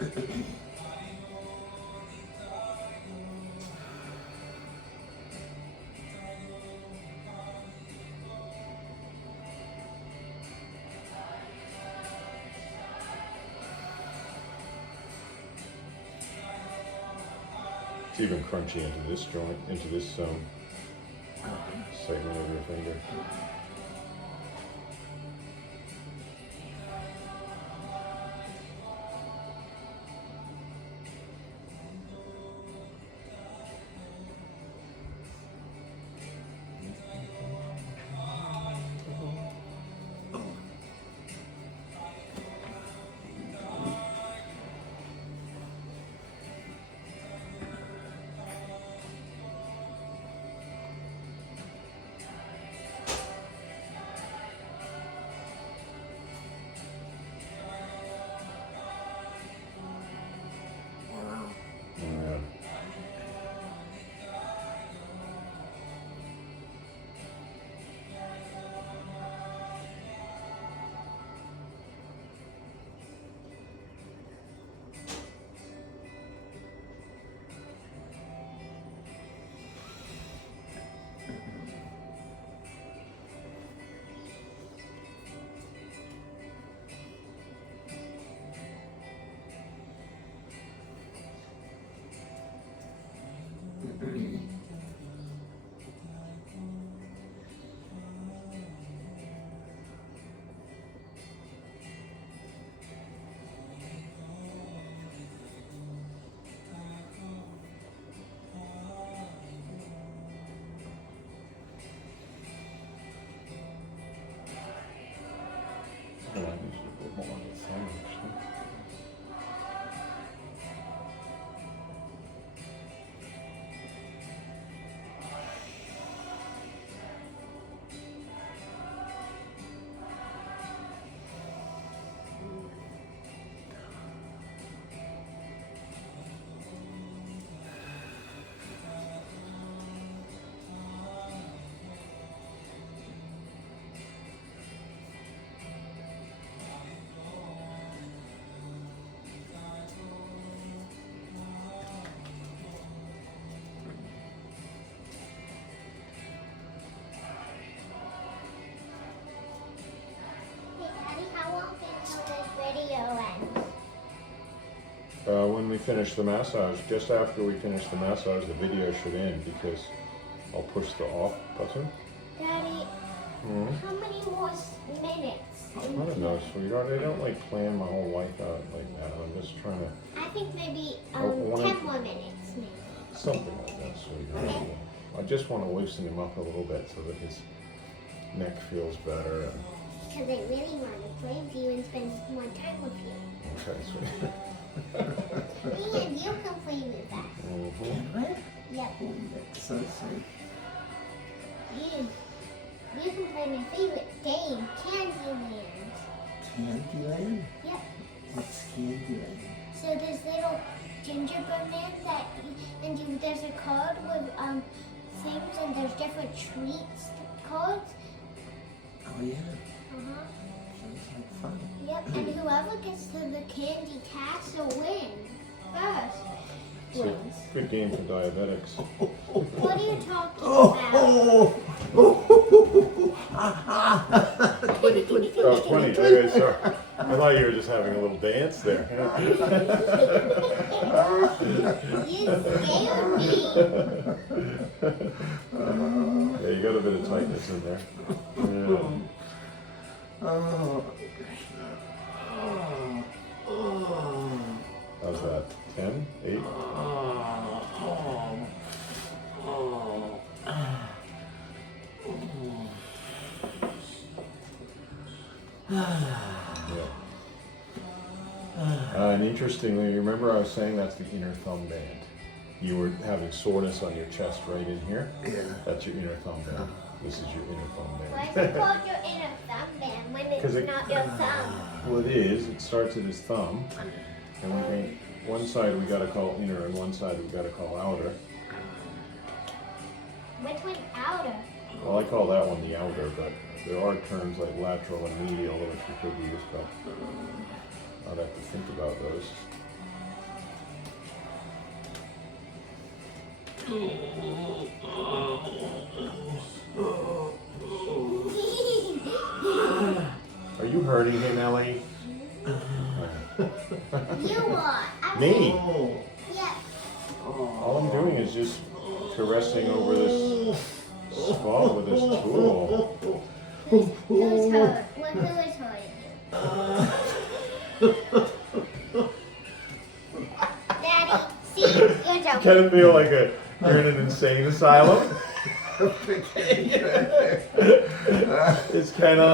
It's even crunchy into this joint, into this segment of your finger. When we finish the massage, just after we finish the massage, the video should end because I'll push the off button. Daddy, how many more minutes? I don't know, sweetheart. I don't like plan my whole life out like that. I'm just trying to. I think maybe 10 more minutes, maybe. Something like that, sweetheart. I just want to loosen him up a little bit so that his neck feels better. Because I really want to play with you and spend more time with you. Okay, sweetheart. And you can play with us. Yep. That's so sweet. You can play my favorite game, Candyland. Candyland? Yep. What's Candyland? So there's little gingerbread man there's a card with things and there's different treats cards. Oh yeah. Sounds like fun. Yep, and whoever gets to the candy castle wins first. It's a good game for diabetics. What are you talking about? 20. Oh, 20. Okay, sorry. I thought you were just having a little dance there. You scared me. Yeah, you got a bit of tightness in there. Yeah. How's that? 10? 8? And interestingly, you remember I was saying that's the inner thumb band. You were having soreness on your chest right in here. Yeah. That's your inner thumb band. This is your inner thumb band. Why is it called your inner thumb band when it's not your thumb? Well, it is. It starts at his thumb. And we think one side we got to call inner and one side we got to call outer. Which one's outer? Well, I call that one the outer, but there are terms like lateral and medial which we could use, but I'd have to think about those. Are you hurting him, Ellie? You are. Me? Yeah. All I'm doing is just caressing over this spot with this tool. Who's hurt? Who is hurting you? Daddy, see, you're joking. Kind of feel like you're in an insane asylum. It's kind of.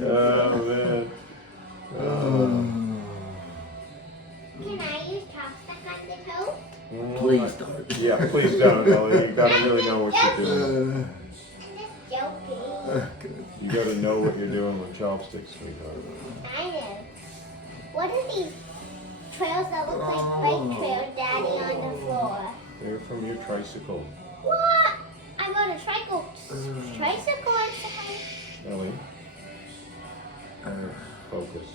Oh man. Can I use chopstick on the toe? Please don't. Yeah, please don't, Ellie. You gotta really know what you're doing. I'm just joking. You gotta know what you're doing with chopsticks, sweetheart. I know. What are these trails that look like bike trails, Daddy, on the floor? They're from your tricycle. What? I got a tricycle inside. Ellie, focus.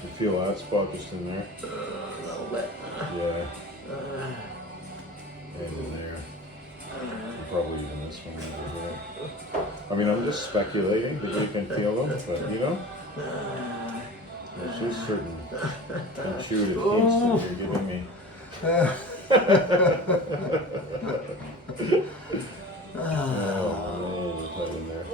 You feel that spot just in there? A little bit. Yeah. And in there. Probably even this one over here. I mean, I'm just speculating that you can feel them, but you know? There's just certain intuitive hints that you're giving me. Oh, man, right in there.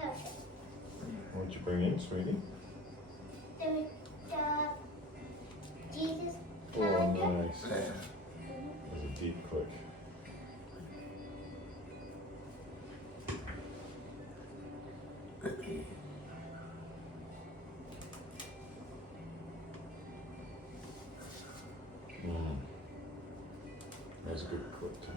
Perfect. What'd you bring in, sweetie? The Jesus Oh, calendar. nice. That's a deep click. That's a good click too.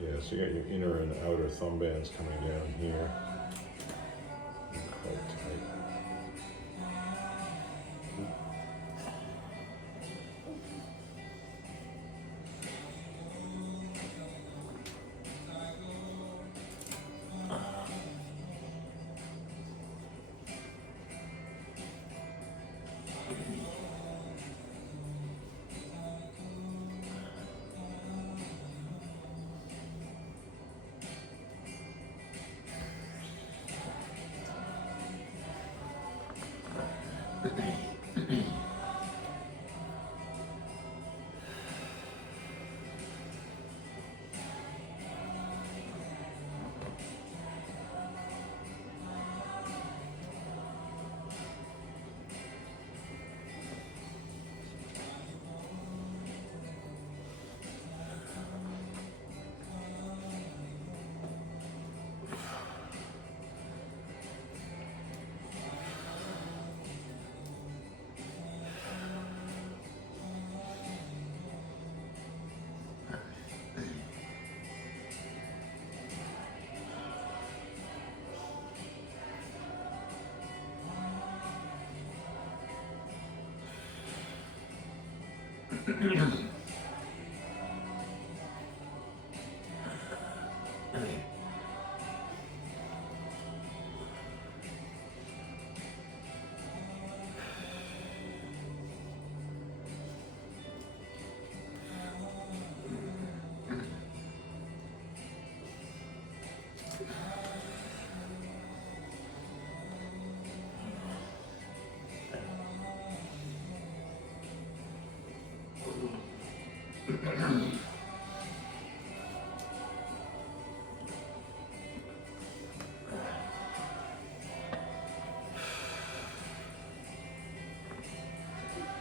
Yeah. so you got your inner and outer thumb bands coming down here. Quite tight.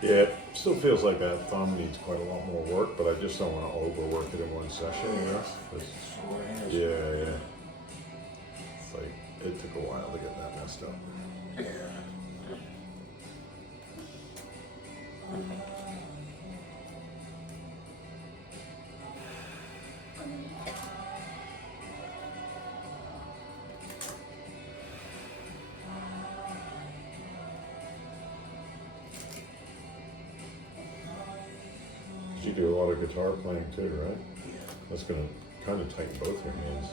Yeah, it still feels like that thumb needs quite a lot more work, but I just don't want to overwork it in one session, you know? 'Cause- yeah. It's like, it took a while to get that messed up. You do a lot of guitar playing too, right? That's gonna kind of tighten both your hands.